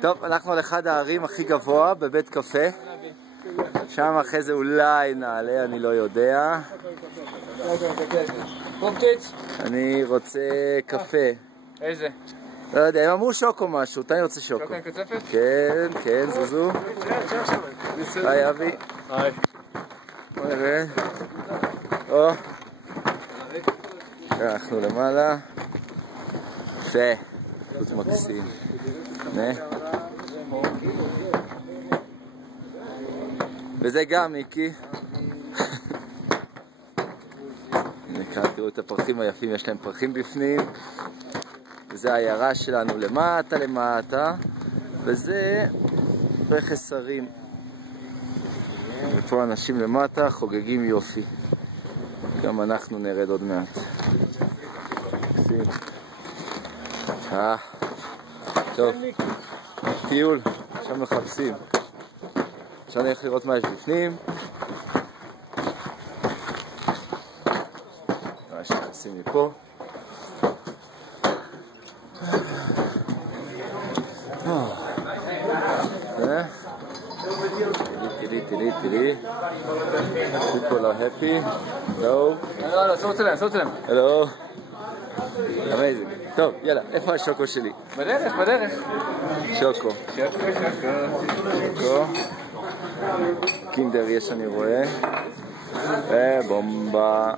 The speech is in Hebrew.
טוב, אנחנו על אחד הערים הכי גבוה בבית קפה. שם אחרי זה אולי נעלה, אני לא יודע. אני רוצה קפה. איזה? לא יודע, הם אמרו שוקו משהו, אתה רוצה שוקו. שוקו עם קצפת? כן, כן, זוזו. היי אבי. היי. בוא נראה. או. אנחנו למעלה. יפה. חוץ מקסים. וזה גם מיקי. הנה כאן תראו את הפרחים היפים, יש להם פרחים בפנים. וזה העיירה שלנו למטה למטה. וזה רכס הרים. ופה אנשים למטה חוגגים יופי. גם אנחנו נרד עוד מעט. טוב, טיול, שם מחפשים. עכשיו נלך לראות מה יש בפנים. מה שנכנסים מפה. תראי. People are happy. Hello. לא, סור צלם. Hello. Amazing. טוב, יאללה, איפה השוקו שלי? בדרך. שוקו. קינדר יש אני רואה. ובומבה.